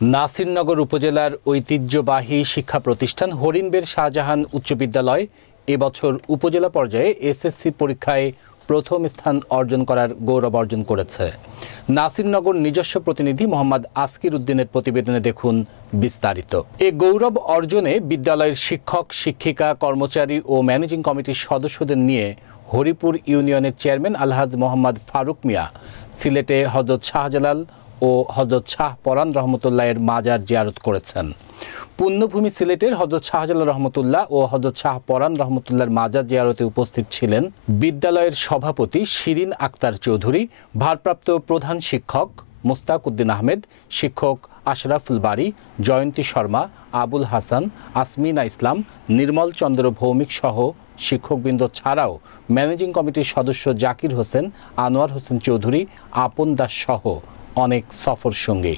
নাসিরনগর উপজেলার ঐতিহ্যবাহী শিক্ষা প্রতিষ্ঠান হরিণবেড় শাহজাহান উচ্চ বিদ্যালয় এবছর উপজেলা পর্যায়ে এসএসসি পরীক্ষায় প্রথম স্থান অর্জন করার গৌরব অর্জন করেছে। নাসিরনগর নিজস্ব প্রতিনিধি মোহাম্মদ আসকির উদ্দিনের প্রতিবেদনে দেখুন বিস্তারিত। এ গৌরব অর্জনে বিদ্যালয়ের শিক্ষক, শিক্ষিকা, কর্মচারী ও ম্যানেজিং কমিটির সদস্যদের নিয়ে হরিপুর ইউনিয়নের চেয়ারম্যান আলহাজ মোহাম্মদ ফারুক মিয়া সিলেটে হযরত শাহজালাল ও হযরত শাহ পরান রহমতুল্লাহের মাজার জিয়ারত করেছেন। পুণ্যভূমি সিলেটের হযরত শাহজালাল রহমতুল্লাহ ও হযরত শাহ পরান রহমতুল্লাহর মাজার জিয়ারতে উপস্থিত ছিলেন বিদ্যালয়ের সভাপতি শিরিন আক্তার চৌধুরী, ভারপ্রাপ্ত প্রধান শিক্ষক মুস্তাক উদ্দিন আহমেদ, শিক্ষক আশরাফুল বারী, জয়ন্তী শর্মা, আবুল হাসান, আসমিনা ইসলাম, নির্মল চন্দ্র ভৌমিক সহ শিক্ষকবৃন্দ ছাড়াও ম্যানেজিং কমিটির সদস্য জাকির হোসেন, আনোয়ার হোসেন চৌধুরী, আপন দাস সহ অনেক সফর সঙ্গী।